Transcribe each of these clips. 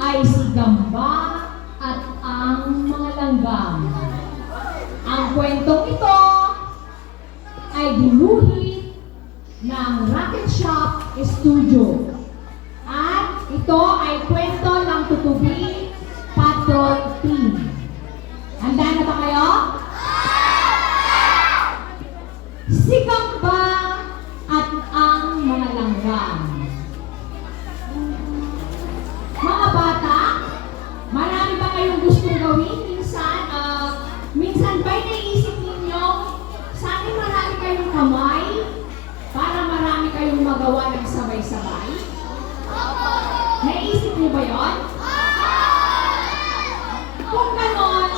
ay si Gamba at ang mga langgam. Ang kwentong ito ay ginuhit ng Rocket Shop Studio. At ito ay kwento ng kamay para marami kayong magawa ng sabay-sabay? Naisip niyo ba yon? Kung ganon,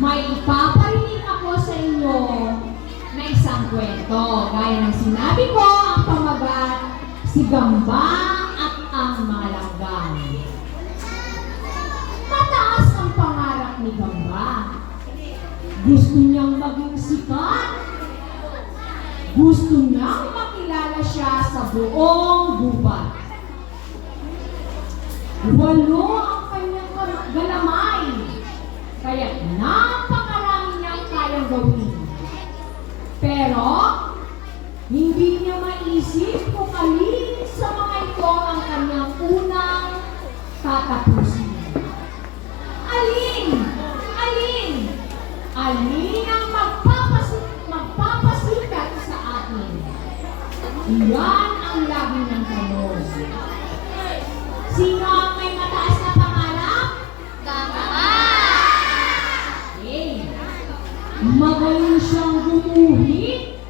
may ipaparinig ako sa inyo na isang kwento. Gaya ng sinabi ko, ang pamagat, si Gamba at ang mga langgam. Mataas ang pangarap ni Gamba. Gusto niyang maging sikat. Gusto niyang makilala siya sa buong gubat. Walo ang kanyang galamay. Kaya napakarami niyang kayang gawin. Pero, hindi niya maisip kung alin sa mga ito ang kanyang unang tatapusin. Alin? Alin? Alin ang magpapasit, magpapasikat sa atin? Iyan ang lagi ng tanong. Sino ang may mataas na pangarap? Okay. Magaling siyang gumuhit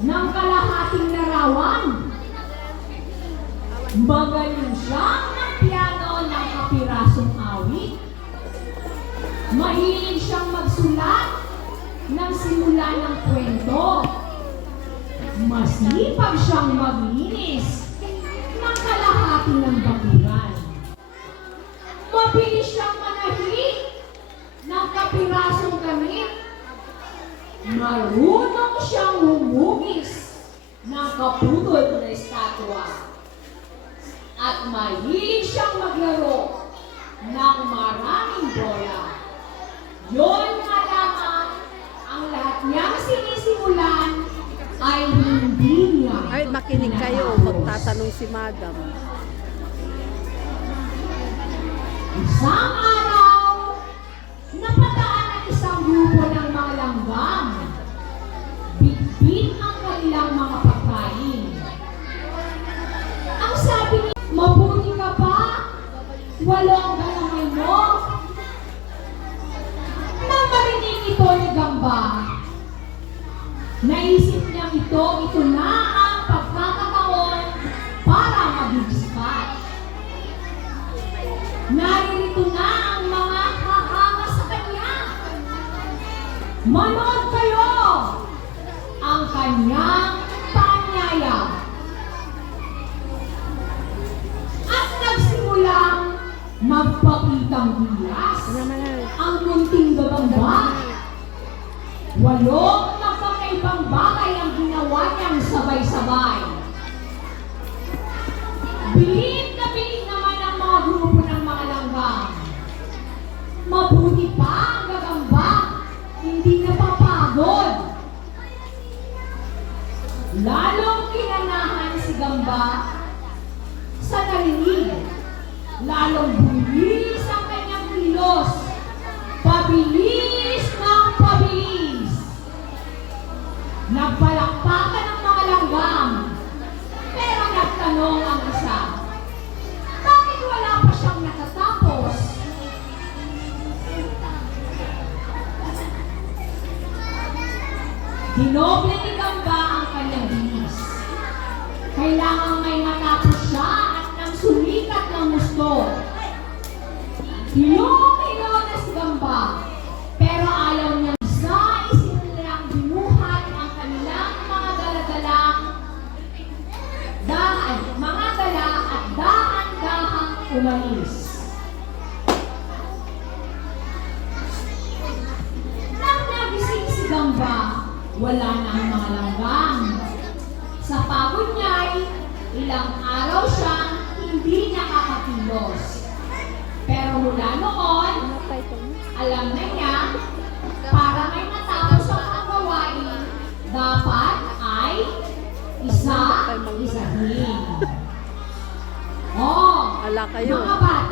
ng kalahating larawan. Magaling siyang ng piano ng kapirasong awit. Mahilig siyang magsulat ng simula ng kwento. Masipag siyang maglinis ng kalahati ng bakuran. Mabilis siyang manahi ng kapirasong gamit. Marunong siyang humugis ng kaputol na estatwa. At mahilig siyang maglaro ng maraming bola. Yon nga lamang ang lahat niyang sinisimulan makinig kayo. Magtatanong si madam. Isang araw, napadaan ang isang grupo ng mga langgam. Bitbit ang kanilang mga pagkain. Ang sabi ni, mabuti ka pa, walong galamay mo. Nang marinig ito ni Gamba, naisip niya ito, ito na Manood kayo ang kanyang panyaya. At nagsimulang magpakitang bilas ang munting gagamba. Walong magkakaibang bagay ang ginawa niyang sabay-sabay. Bilib na bilib naman ang mga grupo ng mga langgam. Mabuti pa Nagpalakpakan ang mga langgam. Pero nagtanong ang isa, bakit wala pa siyang natatapos? Dinoble ni Gamba ang kanyang bilis. Kailangan may matapos si Gamba, wala na ang mga langgam. Sa pagod niya, ilang araw siyang hindi nakaka kilos. Pero mula noon, alam na niya, para may matapos ang gawain, dapat ay isa, isahin. Oh, Ala kayo. mga bata,